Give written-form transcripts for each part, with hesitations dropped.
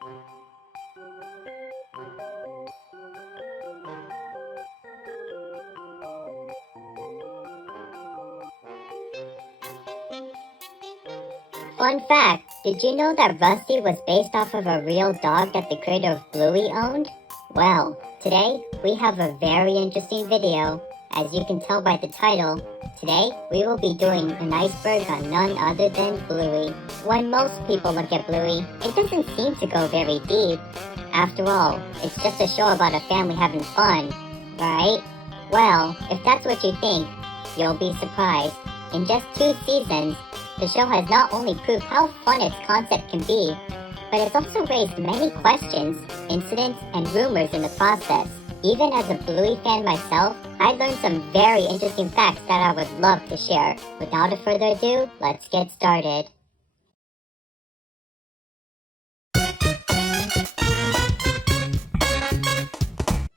Fun fact, did you know that Rusty was based off of a real dog that the creator of Bluey owned? Well, today we have a very interesting video. As you can tell by the title, today we will be doing an iceberg on none other than Bluey. When most people look at Bluey, it doesn't seem to go very deep. After all, it's just a show about a family having fun, right? Well, if that's what you think, you'll be surprised. In just 2 seasons, the show has not only proved how fun its concept can be, but it's also raised many questions, incidents, and rumors in the process. Even as a Bluey fan myself, I learned some very interesting facts that I would love to share. Without further ado, let's get started.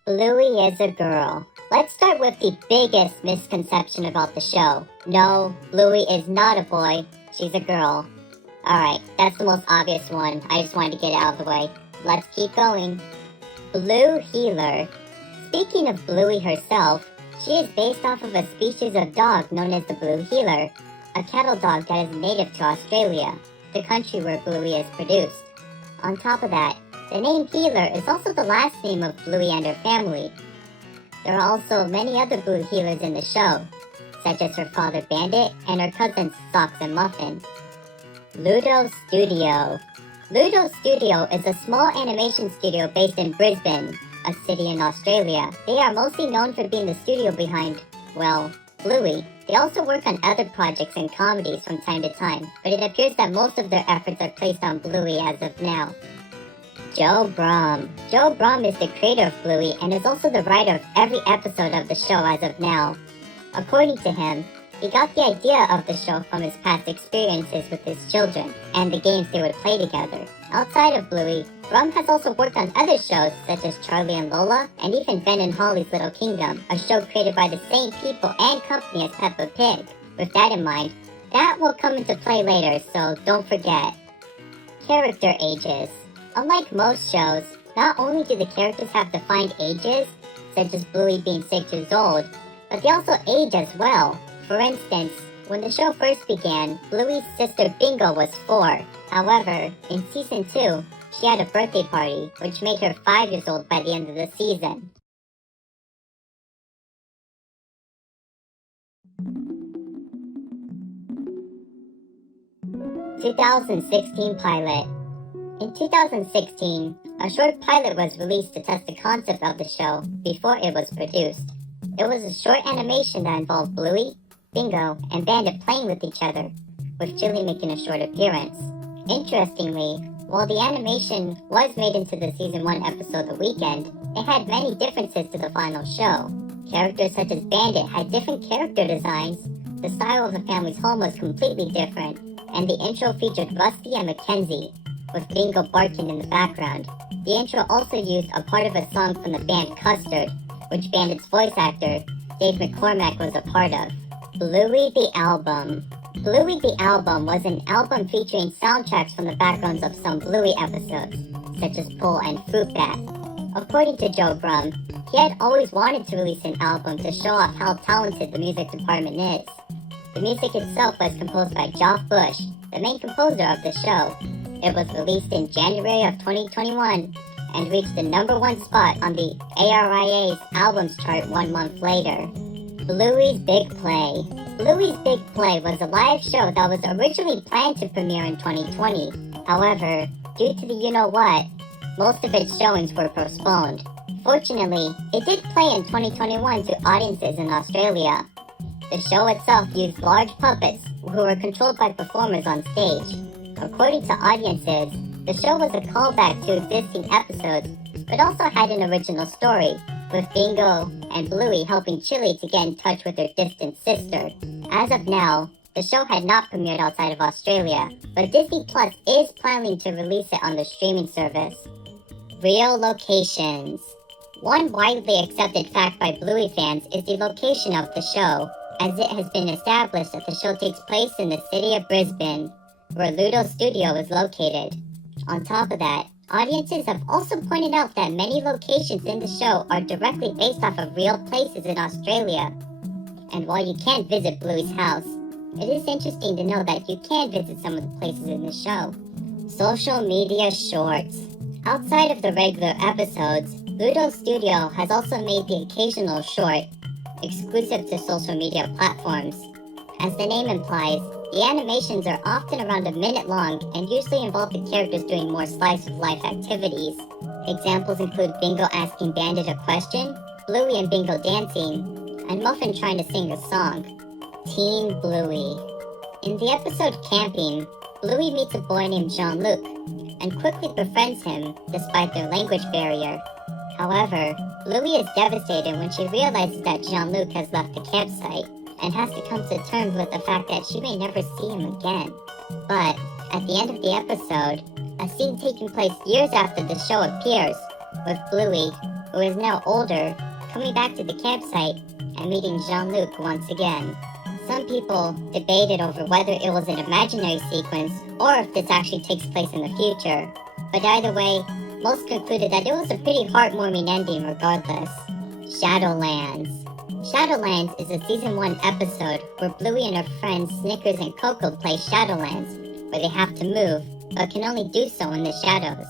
Bluey is a girl. Let's start with the biggest misconception about the show. No, Bluey is not a boy, she's a girl. Alright, that's the most obvious one. I just wanted to get it out of the way. Let's keep going. Blue Heeler. Speaking of Bluey herself, she is based off of a species of dog known as the Blue Heeler, a cattle dog that is native to Australia, the country where Bluey is produced. On top of that, the name Heeler is also the last name of Bluey and her family. There are also many other Blue Heelers in the show, such as her father Bandit and her cousins Socks and Muffin. Ludo Studio. Ludo Studio is a small animation studio based in Brisbane, a city in Australia. They are mostly known for being the studio behind, well, Bluey. They also work on other projects and comedies from time to time, but it appears that most of their efforts are placed on Bluey as of now. Joe Brum. Joe Brum is the creator of Bluey and is also the writer of every episode of the show as of now. According to him, he got the idea of the show from his past experiences with his children and the games they would play together. Outside of Bluey, Brum has also worked on other shows such as Charlie and Lola and even Ben and Holly's Little Kingdom, a show created by the same people and company as Peppa Pig. With that in mind, that will come into play later, so don't forget. Character ages. Unlike most shows, not only do the characters have defined ages, such as Bluey being 6 years old, but they also age as well. For instance, when the show first began, Bluey's sister Bingo was 4. However, in Season 2, she had a birthday party, which made her 5 years old by the end of the season. (2016) Pilot. In 2016, a short pilot was released to test the concept of the show before it was produced. It was a short animation that involved Bluey, Bingo, and Bandit playing with each other, with Chili making a short appearance. Interestingly, while the animation was made into the Season 1 episode The Weekend, it had many differences to the final show. Characters such as Bandit had different character designs, the style of the family's home was completely different, and the intro featured Rusty and Mackenzie, with Bingo barking in the background. The intro also used a part of a song from the band Custard, which Bandit's voice actor, Dave McCormack, was a part of. Bluey the Album. Bluey the Album was an album featuring soundtracks from the backgrounds of some Bluey episodes, such as Pull and Fruit Bat. According to Joe Brum, he had always wanted to release an album to show off how talented the music department is. The music itself was composed by Geoff Bush, the main composer of the show. It was released in January of 2021 and reached the #1 spot on the ARIA's albums chart 1 month later. Bluey's Big Play. Bluey's Big Play was a live show that was originally planned to premiere in 2020. However, due to the you-know-what, most of its showings were postponed. Fortunately, it did play in 2021 to audiences in Australia. The show itself used large puppets who were controlled by performers on stage. According to audiences, the show was a callback to existing episodes, but also had an original story, with Bingo and Bluey helping Chili to get in touch with her distant sister. As of now, the show had not premiered outside of Australia, but Disney Plus is planning to release it on the streaming service. Real locations. One widely accepted fact by Bluey fans is the location of the show, as it has been established that the show takes place in the city of Brisbane, where Ludo Studio is located. On top of that, Audiences have also pointed out that many locations in the show are directly based off of real places in Australia. And while you can't visit Bluey's house, it is interesting to know that you can visit some of the places in the show. Social media shorts. Outside of the regular episodes, Ludo Studio has also made the occasional short, exclusive to social media platforms. As the name implies, the animations are often around a minute long and usually involve the characters doing more slice-of-life activities. Examples include Bingo asking Bandit a question, Bluey and Bingo dancing, and Muffin trying to sing a song. Teen Bluey. In the episode Camping, Bluey meets a boy named Jean-Luc and quickly befriends him despite their language barrier. However, Bluey is devastated when she realizes that Jean-Luc has left the campsite and has to come to terms with the fact that she may never see him again. But at the end of the episode, a scene taking place years after the show appears, with Bluey, who is now older, coming back to the campsite and meeting Jean-Luc once again. Some people debated over whether it was an imaginary sequence or if this actually takes place in the future, but either way, most concluded that it was a pretty heartwarming ending regardless. Shadowlands. Shadowlands is a Season 1 episode where Bluey and her friends Snickers and Coco play Shadowlands, where they have to move, but can only do so in the shadows.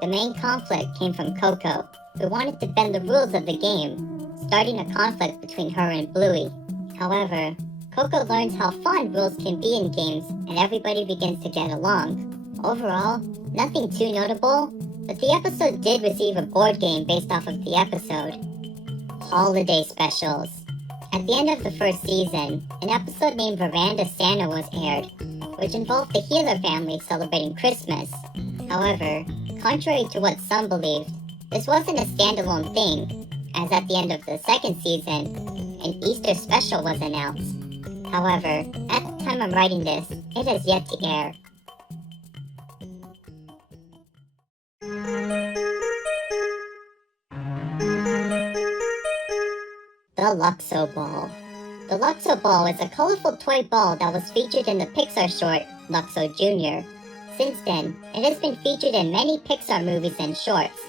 The main conflict came from Coco, who wanted to bend the rules of the game, starting a conflict between her and Bluey. However, Coco learns how fun rules can be in games, and everybody begins to get along. Overall, nothing too notable, but the episode did receive a board game based off of the episode. Holiday specials. At the end of the first season, an episode named Veranda Santa was aired, which involved the Healer family celebrating Christmas. However, contrary to what some believed, this wasn't a standalone thing, as at the end of the second season, an Easter special was announced. However, at the time I'm writing this, it has yet to air. The Luxo Ball. The Luxo Ball is a colorful toy ball that was featured in the Pixar short, Luxo Jr. Since then, it has been featured in many Pixar movies and shorts.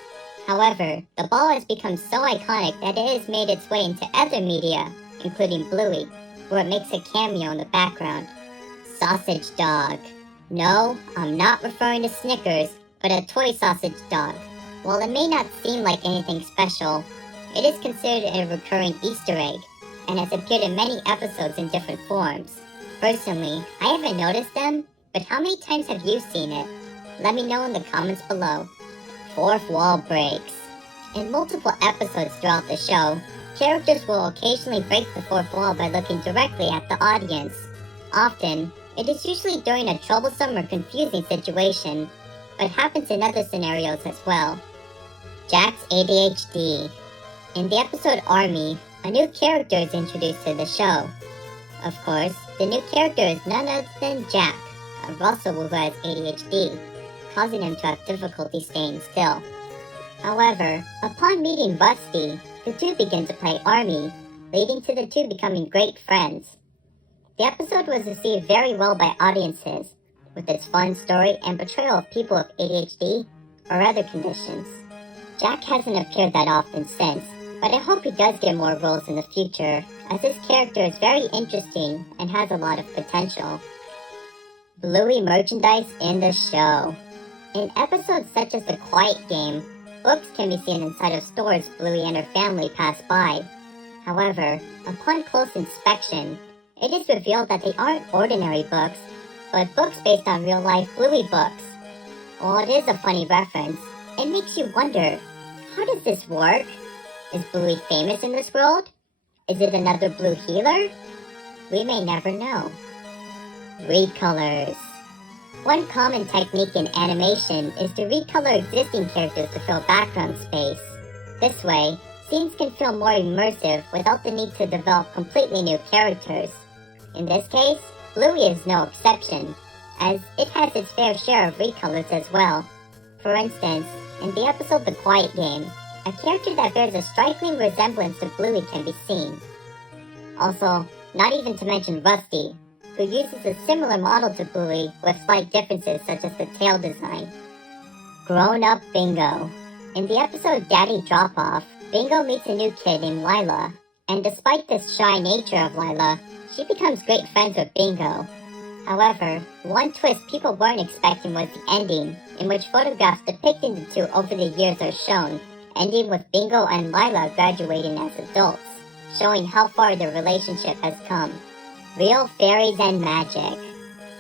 However, the ball has become so iconic that it has made its way into other media, including Bluey, where it makes a cameo in the background. Sausage Dog. No, I'm not referring to Snickers, but a toy sausage dog. While it may not seem like anything special, it is considered a recurring Easter egg, and has appeared in many episodes in different forms. Personally, I haven't noticed them, but how many times have you seen it? Let me know in the comments below. Fourth wall breaks. In multiple episodes throughout the show, characters will occasionally break the fourth wall by looking directly at the audience. Often, it is usually during a troublesome or confusing situation, but happens in other scenarios as well. Jack's ADHD. In the episode Army, a new character is introduced to the show. Of course, the new character is none other than Jack, a Russell who has ADHD, causing him to have difficulty staying still. However, upon meeting Rusty, the two begin to play Army, leading to the two becoming great friends. The episode was received very well by audiences, with its fun story and portrayal of people with ADHD or other conditions. Jack hasn't appeared that often since, but I hope he does get more roles in the future, as this character is very interesting and has a lot of potential. Bluey merchandise in the show. In episodes such as The Quiet Game, books can be seen inside of stores Bluey and her family pass by. However, upon close inspection, it is revealed that they aren't ordinary books, but books based on real-life Bluey books. While it is a funny reference, it makes you wonder, how does this work? Is Bluey famous in this world? Is it another Blue healer? We may never know. Recolors. One common technique in animation is to recolor existing characters to fill background space. This way, scenes can feel more immersive without the need to develop completely new characters. In this case, Bluey is no exception, as it has its fair share of recolors as well. For instance, in the episode The Quiet Game, a character that bears a striking resemblance to Bluey can be seen. Also, not even to mention Rusty, who uses a similar model to Bluey with slight differences such as the tail design. Grown-up Bingo. In the episode Daddy Drop-Off, Bingo meets a new kid named Lila, and despite the shy nature of Lila, she becomes great friends with Bingo. However, one twist people weren't expecting was the ending, in which photographs depicting the two over the years are shown, ending with Bingo and Lila graduating as adults, showing how far their relationship has come. Real fairies and magic.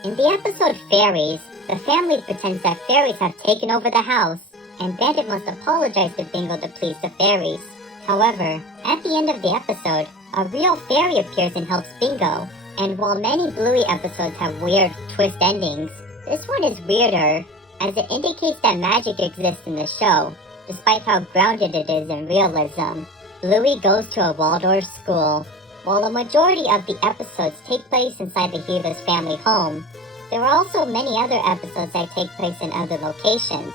In the episode Fairies, the family pretends that fairies have taken over the house, and Bandit must apologize to Bingo to please the fairies. However, at the end of the episode, a real fairy appears and helps Bingo, and while many Bluey episodes have weird twist endings, this one is weirder, as it indicates that magic exists in the show, despite how grounded it is in realism. Bluey goes to a Waldorf school. While a majority of the episodes take place inside the hero's family home, there are also many other episodes that take place in other locations.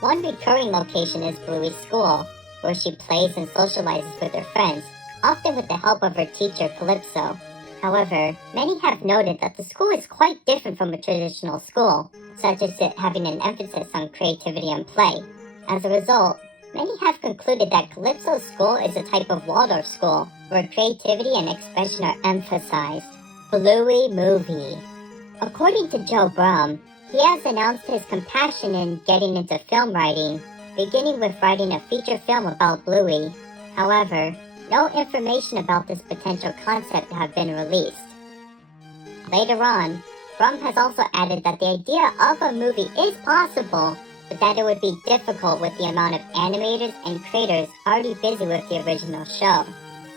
One recurring location is Bluey's school, where she plays and socializes with her friends, often with the help of her teacher Calypso. However, many have noted that the school is quite different from a traditional school, such as it having an emphasis on creativity and play. As a result, many have concluded that Calypso's school is a type of Waldorf school, where creativity and expression are emphasized. Bluey movie. According to Joe Brum, he has announced his compassion in getting into film writing, beginning with writing a feature film about Bluey. However, no information about this potential concept have been released. Later on, Brum has also added that the idea of a movie is possible, but that it would be difficult with the amount of animators and creators already busy with the original show.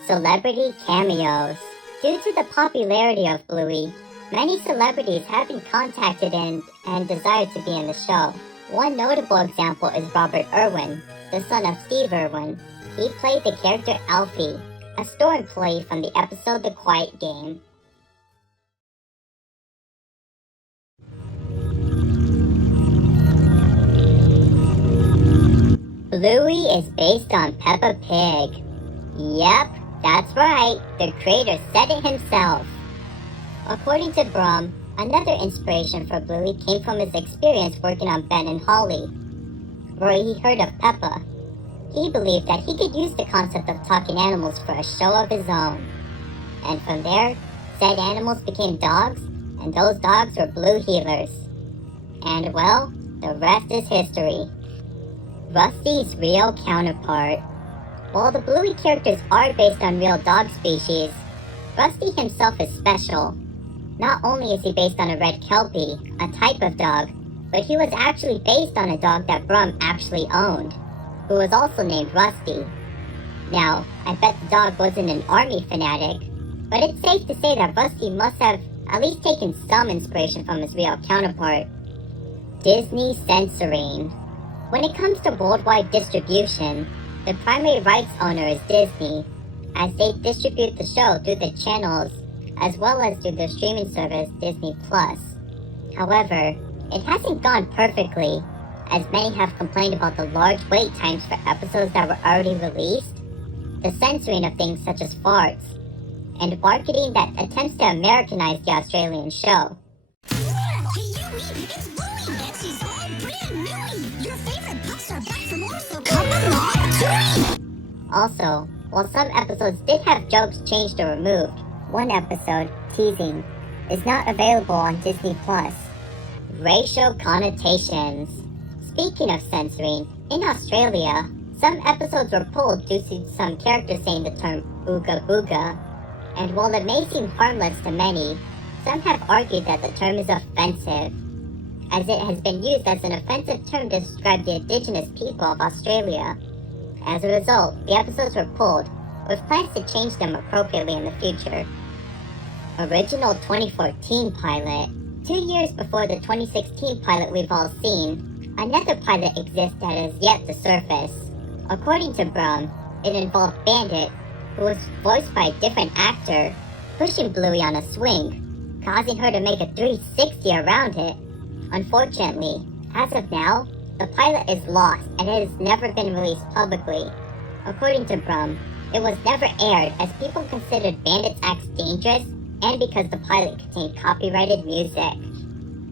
Celebrity cameos. Due to the popularity of Bluey, many celebrities have been contacted and desire to be in the show. One notable example is Robert Irwin, the son of Steve Irwin. He played the character Alfie, a store employee from the episode The Quiet Game. Bluey is based on Peppa Pig. Yep, that's right, the creator said it himself. According to Brum, another inspiration for Bluey came from his experience working on Ben and Holly, where he heard of Peppa. He believed that he could use the concept of talking animals for a show of his own. And from there, said animals became dogs, and those dogs were Blue healers. And well, the rest is history. Rusty's real counterpart. While the Bluey characters are based on real dog species, Rusty himself is special. Not only is he based on a red Kelpie, a type of dog, but he was actually based on a dog that Brum actually owned, who was also named Rusty. Now, I bet the dog wasn't an army fanatic, but it's safe to say that Rusty must have at least taken some inspiration from his real counterpart. Disney censoring. When it comes to worldwide distribution, the primary rights owner is Disney, as they distribute the show through the channels as well as through the streaming service Disney+. However, it hasn't gone perfectly, as many have complained about the large wait times for episodes that were already released, the censoring of things such as farts, and marketing that attempts to Americanize the Australian show. Hey Yui, it's Bluey, and she's all brand new. Your favorite pups are back for more, so come along to me. Also, while some episodes did have jokes changed or removed, one episode, Teasing, is not available on Disney+. Racial connotations. Speaking of censoring, in Australia, some episodes were pulled due to some characters saying the term ooga booga, and while it may seem harmless to many, some have argued that the term is offensive, as it has been used as an offensive term to describe the indigenous people of Australia. As a result, the episodes were pulled, with plans to change them appropriately in the future. Original 2014 pilot. 2 years before the 2016 pilot we've all seen, another pilot exists that has yet to surface. According to Brum, it involved Bandit, who was voiced by a different actor, pushing Bluey on a swing, causing her to make a 360 around it. Unfortunately, as of now, the pilot is lost and it has never been released publicly. According to Brum, it was never aired as people considered Bandit's acts dangerous and because the pilot contained copyrighted music.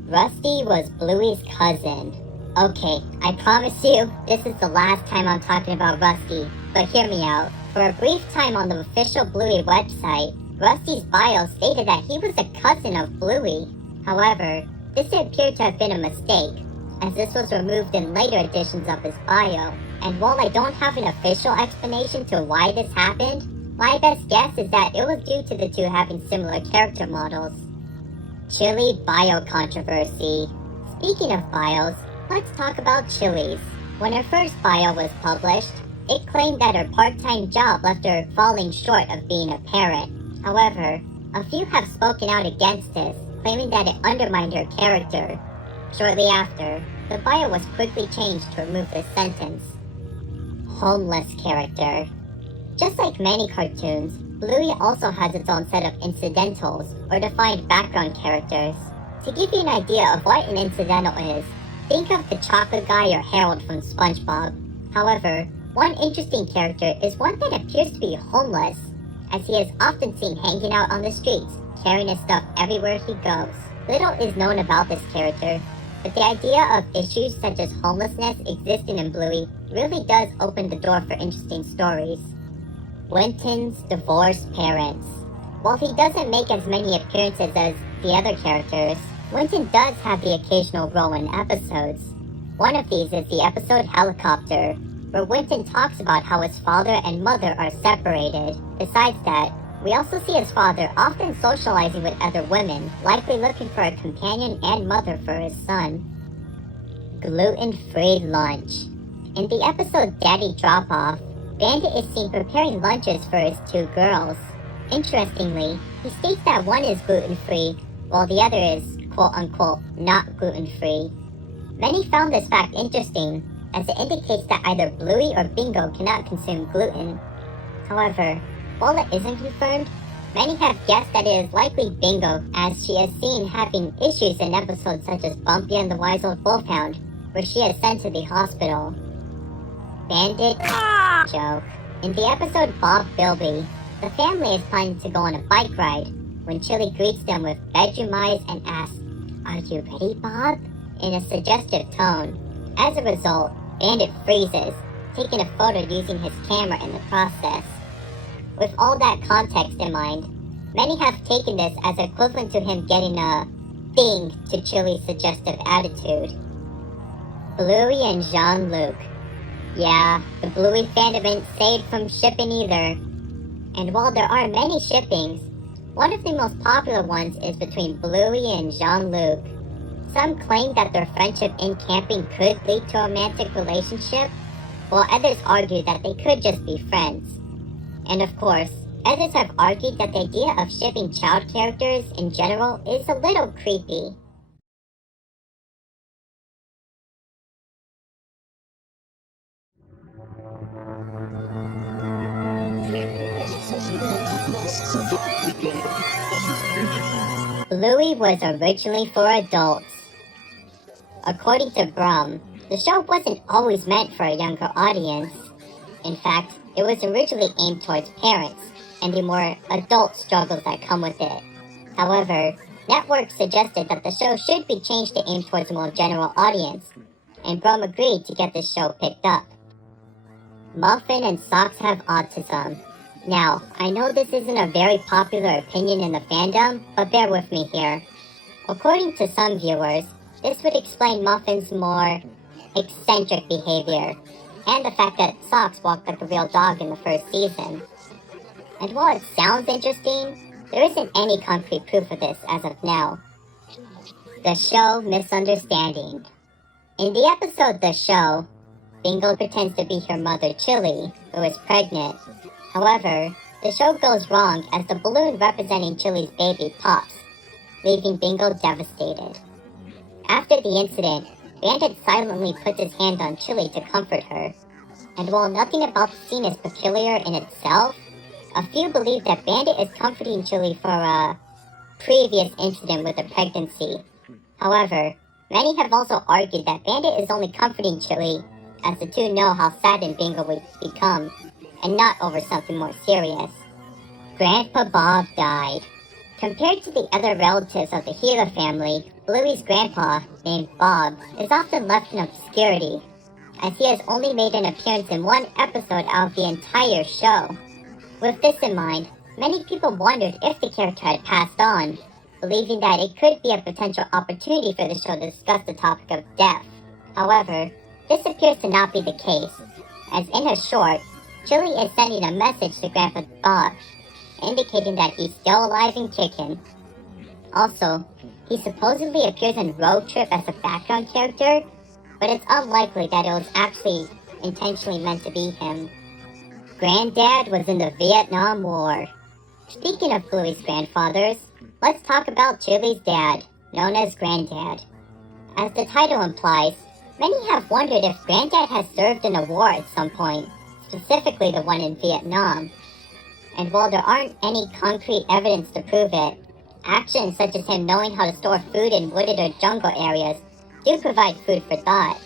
Rusty was Bluey's cousin. Okay, I promise you, this is the last time I'm talking about Rusty, but hear me out. For a brief time on the official Bluey website, Rusty's bio stated that he was a cousin of Bluey. However, this appeared to have been a mistake, as this was removed in later editions of his bio. And while I don't have an official explanation to why this happened, my best guess is that it was due to the two having similar character models. Chili bio controversy. Speaking of bios, let's talk about Chili's. When her first bio was published, it claimed that her part-time job left her falling short of being a parent. However, a few have spoken out against this, claiming that it undermined her character. Shortly after, the bio was quickly changed to remove this sentence. Homeless character. Just like many cartoons, Bluey also has its own set of incidentals, or defined background characters. To give you an idea of what an incidental is, think of the chocolate guy or Harold from SpongeBob. However, one interesting character is one that appears to be homeless, as he is often seen hanging out on the streets, carrying his stuff everywhere he goes. Little is known about this character, but the idea of issues such as homelessness existing in Bluey really does open the door for interesting stories. Winton's divorced parents. While he doesn't make as many appearances as the other characters, Winton does have the occasional role in episodes. One of these is the episode Helicopter, where Winton talks about how his father and mother are separated. Besides that, we also see his father often socializing with other women, likely looking for a companion and mother for his son. Gluten-free lunch. In the episode Daddy Drop-Off, Bandit is seen preparing lunches for his two girls. Interestingly, he states that one is gluten-free, while the other is quote-unquote not gluten-free. Many found this fact interesting, as it indicates that either Bluey or Bingo cannot consume gluten. However, while it isn't confirmed, many have guessed that it is likely Bingo, as she is seen having issues in episodes such as Bumpy and the Wise Old Wolfhound, where she is sent to the hospital. Bandit joke. In the episode Bob Bilby, the family is planning to go on a bike ride, when Chili greets them with bedroom eyes and asks, "Are you ready, Bob?" in a suggestive tone. As a result, Bandit freezes, taking a photo using his camera in the process. With all that context in mind, many have taken this as equivalent to him getting a ding to Chili's suggestive attitude. Bluey and Jean-Luc. Yeah, the Bluey fandom ain't saved from shipping either. And while there are many shippings, one of the most popular ones is between Bluey and Jean-Luc. Some claim that their friendship in camping could lead to a romantic relationship, while others argue that they could just be friends. And of course, others have argued that the idea of shipping child characters in general is a little creepy. Bluey was originally for adults. According to Brum, the show wasn't always meant for a younger audience. In fact, it was originally aimed towards parents and the more adult struggles that come with it. However, networks suggested that the show should be changed to aim towards a more general audience, and Brum agreed to get this show picked up. Muffin and Socks have autism. Now, I know this isn't a very popular opinion in the fandom, but bear with me here. According to some viewers, this would explain Muffin's more eccentric behavior, and the fact that Socks walked like a real dog in the first season. And while it sounds interesting, there isn't any concrete proof of this as of now. The show Misunderstanding. In the episode The Show, Bingo pretends to be her mother Chili, who is pregnant. However, the show goes wrong as the balloon representing Chili's baby pops, leaving Bingo devastated. After the incident, Bandit silently puts his hand on Chili to comfort her. And while nothing about the scene is peculiar in itself, a few believe that Bandit is comforting Chili for a previous incident with a pregnancy. However, many have also argued that Bandit is only comforting Chili as the two know how saddened Bingo would become, and not over something more serious. Grandpa Bob died. Compared to the other relatives of the Gila family, Bluey's grandpa, named Bob, is often left in obscurity, as he has only made an appearance in one episode out of the entire show. With this in mind, many people wondered if the character had passed on, believing that it could be a potential opportunity for the show to discuss the topic of death. However, this appears to not be the case, as in a short, Chili is sending a message to Grandpa Bob, indicating that he's still alive and kicking. Also, he supposedly appears in Road Trip as a background character, but it's unlikely that it was actually intentionally meant to be him. Granddad was in the Vietnam War. Speaking of Bluey's grandfathers, let's talk about Chili's dad, known as Granddad. As the title implies, many have wondered if Granddad has served in a war at some point, specifically the one in Vietnam. And while there aren't any concrete evidence to prove it, actions such as him knowing how to store food in wooded or jungle areas do provide food for thought.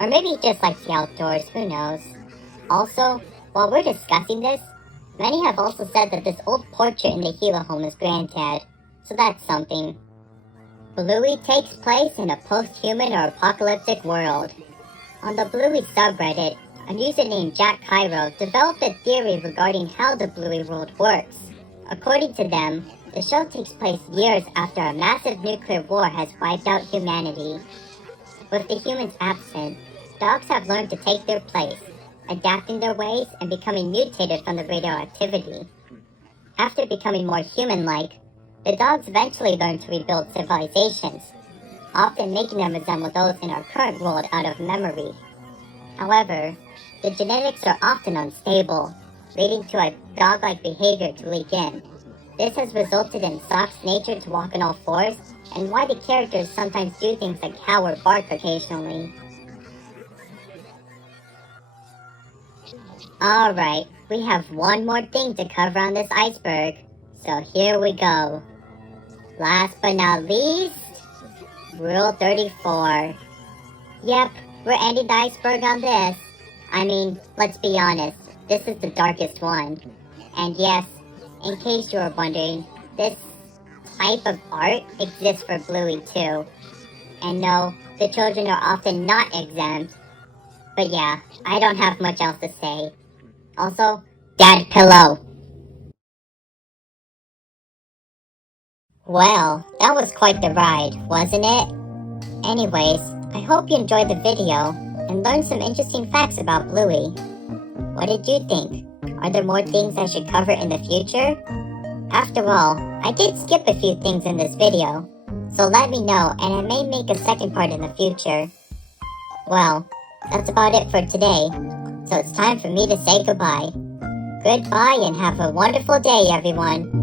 Or maybe he just likes the outdoors, who knows. Also, while we're discussing this, many have also said that this old portrait in the Gila home is Granddad, so that's something. Bluey takes place in a post-human or apocalyptic world. On the Bluey subreddit, a user named Jack Cairo developed a theory regarding how the Bluey world works. According to them, the show takes place years after a massive nuclear war has wiped out humanity. With the humans absent, dogs have learned to take their place, adapting their ways and becoming mutated from the radioactivity. After becoming more human-like, the dogs eventually learn to rebuild civilizations, often making them resemble those in our current world out of memory. However, the genetics are often unstable, leading to a dog-like behavior to leak in. This has resulted in Sock's nature to walk on all fours, and why the characters sometimes do things like howl or bark occasionally. Alright, we have one more thing to cover on this iceberg, so here we go. Last but not least, Rule 34. Yep, we're ending the iceberg on this. I mean, let's be honest, this is the darkest one. And yes, in case you were wondering, this type of art exists for Bluey too. And no, the children are often not exempt. But yeah, I don't have much else to say. Also, Dad Pillow. Well, that was quite the ride, wasn't it? Anyways, I hope you enjoyed the video and learned some interesting facts about Bluey. What did you think? Are there more things I should cover in the future? After all, I did skip a few things in this video, so let me know and I may make a second part in the future. Well, that's about it for today, so it's time for me to say goodbye. Goodbye and have a wonderful day, everyone.